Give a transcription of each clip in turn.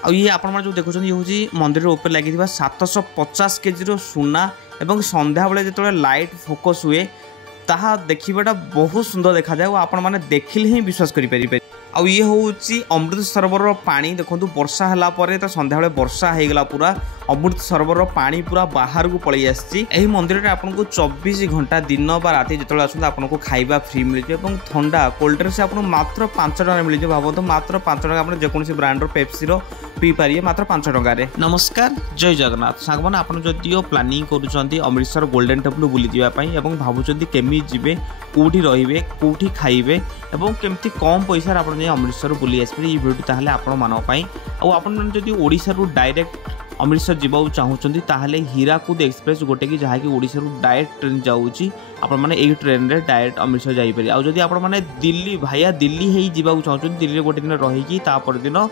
आ ये आपण जो देखुं ये हूँ मंदिर ऊपर लगी 750 केजी सुना और संध्या बेले जो लाइट फोकस हुए ताहा देखा बहुत सुंदर देखा जाए आपण मैंने देखिले ही विश्वास करें। आउ ये हूँ अमृत सरोवर पानी देखो वर्षा है तो संध्या बेले वर्षा होगला पूरा अमृत सरोवर पानी पूरा बाहर को पलि आसी मंदिर में आपको 24 घंटा दिन बा राति जो आसते आपको खाଇବା फ्री मिल और ठंडा कोल्ड ड्रिंक्स आपको मात्र 5 टଙ୍କା मिल भावतु मात्र 5 टଙ୍କା आप जेकोसी ब्रांडर पेप्सी पी पारे मात्र 5 टଙ୍କା। नमस्कार जय जगन्नाथ सांगमान आप जदिओ प्लानिंग करुँच अमृतसर गोल्डन टेम्पल बुली जावाई भावुं केमी जी कौटी रे कौटी खाइबे और केमती कम पैसा आप अमृतसर बुली आसपे ये वीडियो ताहले आपण मानपाई आपन जदि ओडिसा रु डायरेक्ट अमृतसर जावाक चाहूँगी ताहले हीराकुद एक्सप्रेस गोटे कि जहाँकि ओडिसा रु डायरेक्ट ट्रेन जाऊँगी आपण मैंने यही ट्रेन रे डायरेक्ट अमृतसर जाइपारे। आउ जदि आपण मैंने दिल्ली भाया दिल्ली ही जावाक चाहूँगी दिल्ली गोटे दिन रहीकि तापर दिन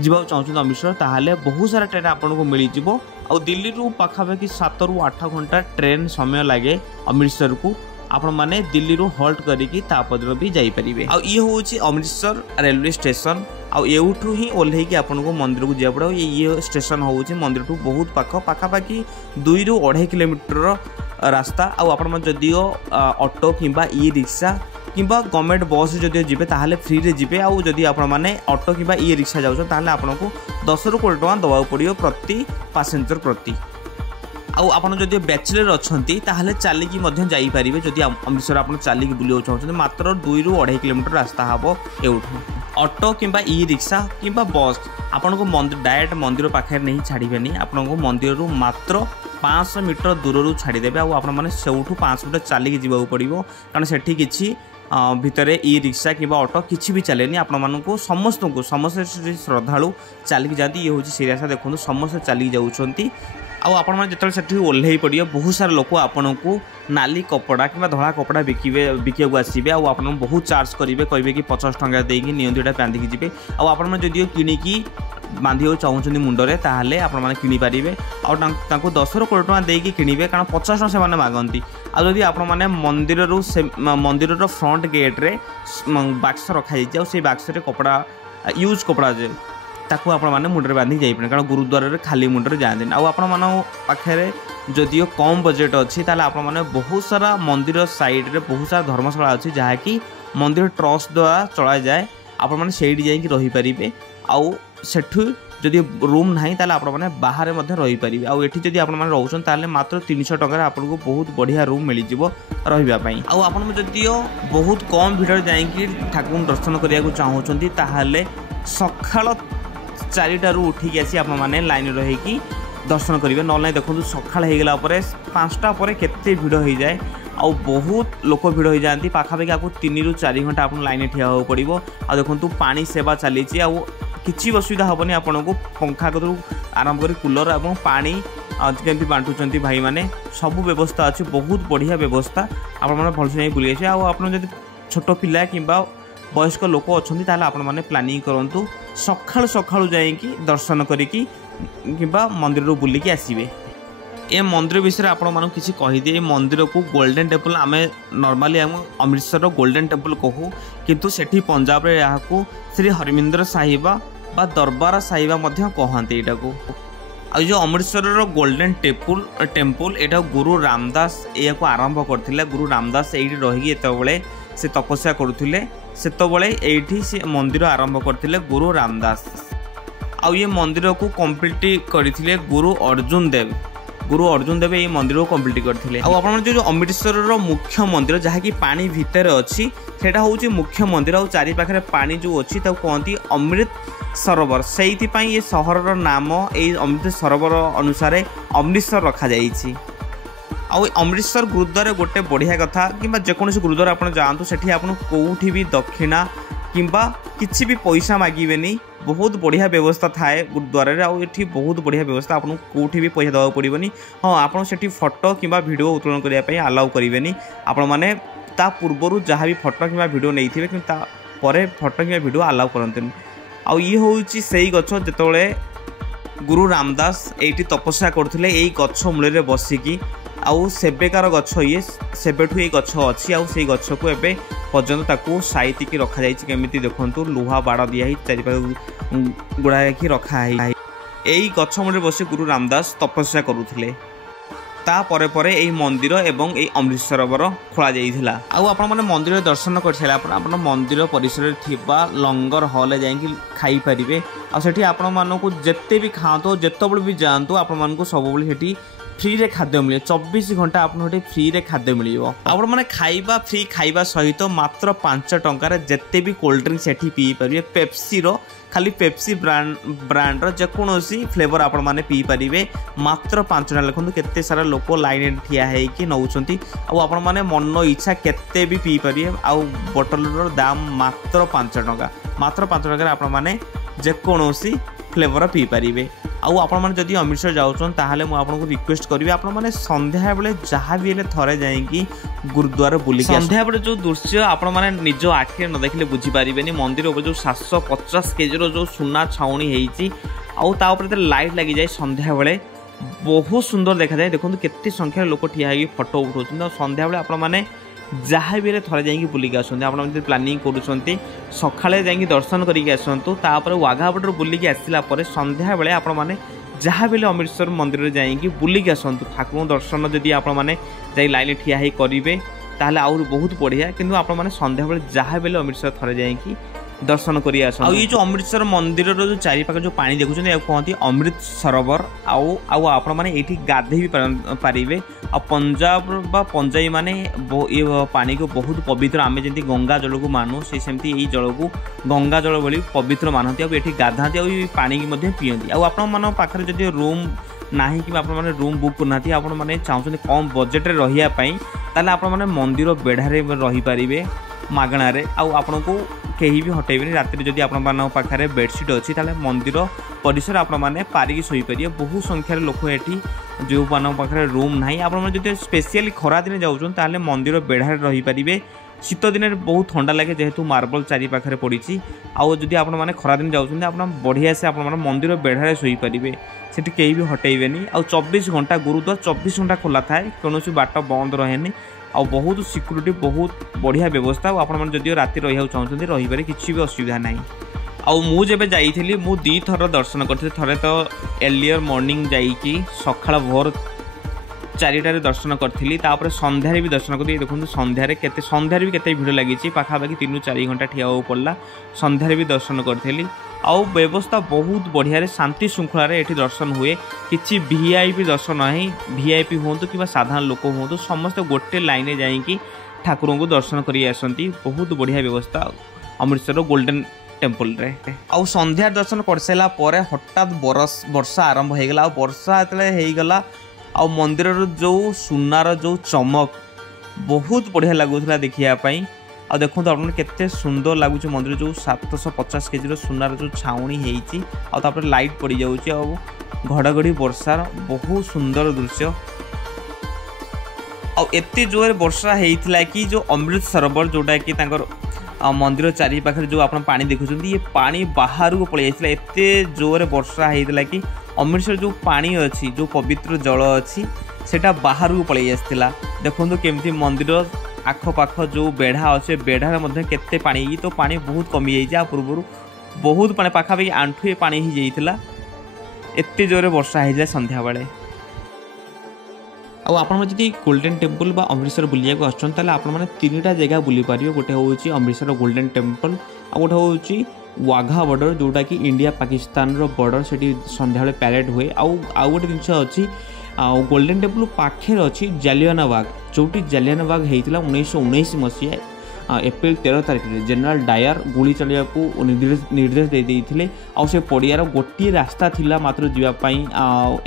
जावाक चाहूँगी अमृतसर ताहले बहुत सारा ट्रेन आपको मिल जाव। आ दिल्ली रु पाखापाखि 7 ରୁ 8 घंटा ट्रेन समय लगे अमृतसर को आपण माने दिल्ली रु हॉल्ट करिकी तापदर भी जाई परिबे। आ ये होची अमृतसर रेलवे स्टेशन आ एउठू ही ओल्हे की आपन को मंदिर को जिया पड़ो। ये स्टेशन होची मंदिर टू बहुत पाखापाखि 2 ରୁ 2.5 किलोमीटर रास्ता। आ आपण जदिओ ऑटो किंबा ई रिक्शा किंबा गवर्नमेंट बस जदि जीवे ताहले फ्री रे जीवे। आ जदि आपण माने ऑटो किंबा ई रिक्शा जाउछ ताहले आपण को 10 ରୁ 20 टଙ୍କା दबाव पड़ियो प्रति पैसेंजर प्रति। आउ आपन जदि बैचलर अछंती ताहले चलिकी मध्य जाई परिबे। जदि अमृतसर आपन चलिकी बुलियो चाहछंती मात्र 2 ରୁ 2.5 किलोमीटर रास्ता हबो एउठू। ऑटो किंबा ई रिक्शा किंबा बस आपन को मंदिर डायरेक्ट मंदिर पाखे नहीं छाड़ीबेनी आपन को मंदिर रु मात्र 500 मीटर दूर रु छाड़ी देबे। आ आपन माने सेउठू 500 मीटर चलिकी जीवाक पड़िबो कारण सेठी किछि भितरे ई रिक्शा कि ऑटो किसी भी चलेनी आपण मानू समस्त को समस्त श्रद्धालु चलिकी जाती। ये हूँ सीरियस देखो समस्त चलिकी जाऊँगी। आपण मैंने जो ओल्हे पड़े बहुत सारा लोक आपन को नाली कपड़ा कि धड़ा कपड़ा बिका आसवे आप बहुत चार्ज करेंगे कहे कि 50 टଙ୍କା देकी नियंत्रण बांधिकी जी आपण मैंने जदिओ किणिकी बांधिक चाहूँगी मुंडे ताहले आपण मैंने किनीपारे और 10 ରୁ 20 ଟଙ୍କା देकी किणवे कारण 50 ଟଙ୍କା से मागती। आदि आपण मैंने मंदिर फ्रंट गेट्रे बाक्स रखाई से बाक्स कपड़ा यूज कपड़ा ताकू आपण माने मुंडरे बांधी जाई पड़े कारण गुरुद्वार रे खाली मुंडरे जाते। आपण मानो पाखे जदिओ कम बजेट अच्छी ताले आपण माने बहुत सारा मंदिर साइड रे बहुत सारा धर्मशाला अच्छी जहाँकि मंदिर ट्रस्ट द्वारा चला जाए आपण माने सेठी जाई रही परिबे। आउ सेठु जदि रूम नाही ताले आपण माने बाहर मध्ये रही परिबे। आउ एठी जदि आपण माने रहउछन ताले मात्र 300 टଙ୍କା रे आपन को बहुत बढ़िया रूम मिल जिवो रहिबा पई। आउ आपण जदिओ बहुत कम भीड़ जाई कि ठाकुर दर्शन करिया को चाहउछंती ताहाले सखाळ 4 ରୁ उठिक आसी आप लाइन रहीकि दर्शन करेंगे ना देखो सकाळ होगला 5टा पर केते भिड़ हो जाए आ बहुत लोक भिड़ हो जाती पाखापाखि आपको 3 ରୁ 4 घंटा आप लाइन ठिया हो पड़ो। आ देखो पानी सेवा चली किसी असुविधा हेनी आपन को पंखा कतरू आरंभ कर कूलर और पानी केमती बांटुंट भाई मैंने सब व्यवस्था अच्छी बहुत बढ़िया व्यवस्था आपने भलसे नहीं बुले आप छोट पिला कि वयस्क लोक अच्छा ताहले आपण माने प्लानिंग करंतु सखाळु सखाळु जाइकी दर्शन करिकी किंबा मंदिर रो बुलिकी आसीबे। ए मंदिर विषय आपण मानु किसी कहि दे मंदिर को गोल्डन टेम्पल आमे नॉर्मली हम अमृतसर गोल्डन टेम्पल कहू किंतु सेठी पंजाब रे यहाँ को श्री हरमिंदर साहिबा बा दरबार साहिबा मध्य कहते एटा को। आ जो अमृतसर रो गोल्डन टेम्पल एटा गुरु रामदास या को आरंभ करथिले। गुरु रामदास एठी रही एतबेले से तपस्या करुथिले सेतबेले एठी से मंदिर आरंभ करथिले गुरु रामदास। आउ ये मंदिर को कंप्लीट करथिले गुरु अर्जुन देव ये मंदिर को कंप्लीट करथिले। आ आपण जो अमृतसर रो मुख्य मंदिर जहाँ की पानी भितर अच्छी सेटा होउची मुख्य मंदिर। आ चारि पाखरे पानी जो अच्छी ताको कहती अमृत सरोवर से ये सहर नाम ये अमृत सरोवर अनुसार अमृतसर रखा जाइछि। आउ अमृतसर गुरुद्वार गोटे बढ़िया कथा कि जेकोसी गुरुद्वार आप जातु से कौटी भी दक्षिणा किंबा किसी भी पैसा मागिबेनी बहुत बढ़िया व्यवस्था थाए गुरुद्वार आठी बहुत बढ़िया व्यवस्था आपको कौटी भी पैसा देवा पड़ोनी। हाँ आपड़ से फोटो कि भिड उत्तोलन करने आलाउ करेंगे आपण मैंने ता पूर्वर जहाँ भी फोटो कि भिड नहीं थे कि फोटो कि भिड आलाउ करते। आउ ये हूँ से गच जिते गुरु रामदास ये तपस्या करते गछ मूल बसिकी आउ सेबेकार गछ ये सेबेठू ये गछ अच्छी आउ से गछ को एबे पर्यंत ताकू साइति की रखा जाइछि केमिति देखंतु लुहा बाड़ दिया ही चारिपाख गुड़ा की रखा है। एई गछ मुंडे बसी गुरु रामदास तपस्या करुथिले। तापर पर यही मंदिर एवं यही अमृत सरोवर खोल जाइथिला। आउ आपण माने मंदिर दर्शन कर सारा आपण मंदिर परिसर थिबा लंगर हॉल जाइकि खाई परिबे। आ सेठी आपण मानकु जत्ते भी खातो जत्तबळ भी जानतो आपण मानकु सबबळ सेठी फ्री रे खाद्य मिले 24 घंटा आपन फ्री रे खाद्य मिलिबो। आपण माने खाइबा फ्री खाइबा सहित मात्र 5 टंकार जत्ते भी कोल्ड ड्रिंक सेठी पी परिबे। पेप्सी रो खाली पेप्सी ब्रांड जेकोसी फ्लेवर आपण मैंने पी पारे मात्र 5 टଙ୍କା। देखो केते सारा लोक लाइन ठिया होगी नौकरी आपण मैंने मन इच्छा केते भी पी पारे। आउ बोतल दाम मात्र 5 टଙ୍କା। मात्र 5 टଙ୍କା आपण मैंने जेकोसी फ्लेवर पी पारे। आउ आपण मैंने जदि अमृतसर जाऊँ ताहले मु आपको रिक्वेस्ट करी आपण मैंने संध्या बेले जहाँ भी थरे जाइकी गुरुद्वार बुलिक संध्या बेले जो दृश्य आपण मैंने निज आखिरे न देखले बुझी पारिबेनी। मंदिर ऊपर जो 750 केजी जो सुना छाउणी होती आउे लाइट लगी जाए संध्या बेले बहुत सुंदर देखा जाए। देखो केते संख्यार लोक ठिया होगी फोटो उठाउछन। संध्या बेले आपण मैंने जहाँ भी थरे जाइए बुलिक आसते आप प्लानिंग करुँच सकाଳେ जाइए दर्शन करके आसतु। तापर वाघा बॉर्डर बुलिक आसला संध्या बेले आपण मैंने जहाँ भी अमृतसर मंदिर जाइए बुलिक आसतु। ठाकुर दर्शन जदि आपण मैंने जाई लाइन ठिया ही करेंगे ताहले आउर बहुत बढ़िया। किंतु आपण मैंने संध्या बेले जहाँ भी अमृतसर थरे जाइए दर्शन कर ये जो अमृतसर मंदिर जो चारिपाख जो पानी देखुं कहते अमृत सरोवर। आउ आपण मैंने ये गाधे भी पारे। आ पंजाब बा पंजाबी मैंने ये पानी को बहुत पवित्र आम जमी गंगा जल को मानु सेमती यही जल को गंगा जल भली पवित्र मानती। ये गाधाती आ पानी की पीती। आपण पाखे जदि रूम ना कि आपने रूम बुक करना आपण मैंने चाहते कम बजेट रही आप मंदिर बेढ़ारे रहीपारे मागणारे। आपण को कहीं भी हटेबे राति जदि आपण पाखे बेडसीट अच्छी ताले मंदिर परिसर आपण मैंने पारिकी शोपारे। बहुत संख्यार लोक ये जो पाखे रूम ना आप स्पेशली खरा दिन जाऊँ ताले मंदिर बेढ़ारे रहीपारे। शीत दिन बहुत ठंडा लगे जेहेतु मार्बल चारिपाखे पड़ी। आउ जदि आपण मैंने खरा दिन जाऊँ आप बढ़िया से आप मंदिर बेढ़ारे शोपारे सेठी कहीं भी हटेबेनी। आ 24 घंटा गुरुद्वार 24 घंटा खोला थाए कौन बाट बंद रहे। आ बहुत सिक्यूरीटी बहुत बढ़िया व्यवस्था। आपड़ी राति रही चाहते रही किसी भी असुविधा ना। आउ जब जाइली मु 2 थर दर्शन करी। थे तो एर्लियर मॉर्निंग जाइकी सकाळ भोर 4टार दर्शन करी। संध्यारे भी दर्शन करी। देखो संध्यारे भी केते भिड़ लगी पाखापाखि 3-4 घंटा ठिया पड़ा। संध्यारे भी दर्शन करी। आउ व्यवस्था बहुत बढ़िया शांति श्रृंखला ये दर्शन हुए। किसी वीआईपी दर्शन नहीं वीआईपी हूँ कि साधारण लोक हूँ समस्ते गोटे लाइन जाइए ठाकुर को दर्शन कर आसती। बहुत बढ़िया व्यवस्था अमृतसर गोल्डन टेम्पल रे। आउ संध्या दर्शन कर सारा पर हठात वर्षा आरंभ हो गला। वर्षा जो होगला आ मंदिर जो सुनार जो चमक बहुत बढ़िया लगुला देखापी। आ देखो आप केते सुंदर लगुच मंदिर जो 750 केजी सुनार जो छाउणी होती आपर लाइट पड़ जाऊँ घड़घड़ी वर्षार बहुत सुंदर दृश्य। आते जोर वर्षा होता कि जो अमृत सरोवर जोटा कि मंदिर चारिपाखे जो आप पानी देखुं ये पानी बाहर को पलि जाता। एत जोर वर्षा होता कि अमृतसर जो पानी अच्छी जो पवित्र जल अच्छी सेटा बाहर को पलि जाता। देखो केमती मंदिर आखपाख जो बेढ़ा अच्छे बेढ़ार केते पानी तो पानी बहुत कमी जाए। पूर्व बहुत पानी पाखापाखि आंठुए पानी ही जाता। एत जोरे वर्षा हो जाए संध्या बेले। आदि गोल्डन टेम्पल बा अमृतसर बुलिया आसुँच आपने 3टा जगह बुली पारे। गोटे हूँ अमृतसर गोल्डन टेम्पल आ गोटे हूँ वाघा बॉर्डर जोटा कि इंडिया पाकिस्तान रो बॉर्डर से संध्या बेले पैरेड हुए। आउ गोटे जिनस अच्छी गोल्डन टेम्पल पाखे अच्छी जालियाना बाग जोटी जालियाना बाग होता 1919 मसीहा एप्रिल 13 तारिख में जनरल डायर गुली चलिया को निर्देश देते। से पड़ियार गोटे रास्ता थिला मात्र जावाई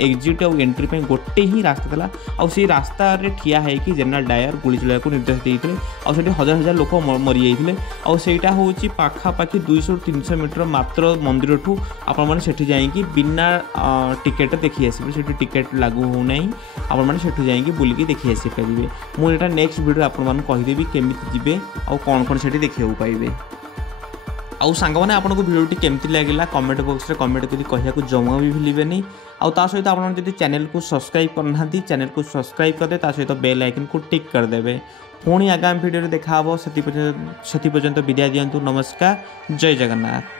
एग्जिट और एंट्री पे गोटे ही रास्ता था। से रास्ता ठिया है कि जनरल डायर गुली चलिया को निर्देश देते। आठ हजार हजार लोक मरी जाते। सेटा हूँ पाखापाखि 200-300 मीटर मात्र मंदिर ठू आपठी जाइए बिना टिकेट देखी आसपे। से टिकेट लागू होना आपठी जाइए बुलिकी देखी आसीपारे। मुझे नेक्स्ट वीडियो आपको कहीदेवी केमी जी और कौन कौन से देखा पाइबे। आउ सांगने आपको भिडियोटी केमती लगे कमेंट बॉक्स में कमेंट कर कहूँ जमा भी भूलें। आउ ता सहित आप चैनल को सब्सक्राइब करना चैनल को सब्सक्राइब करदे सहित बेल आइकन को टिक करदे। पुणी आगामी भिडियो देखा से पर्यंत विदाय दिंतु। नमस्कार, जय जगन्नाथ।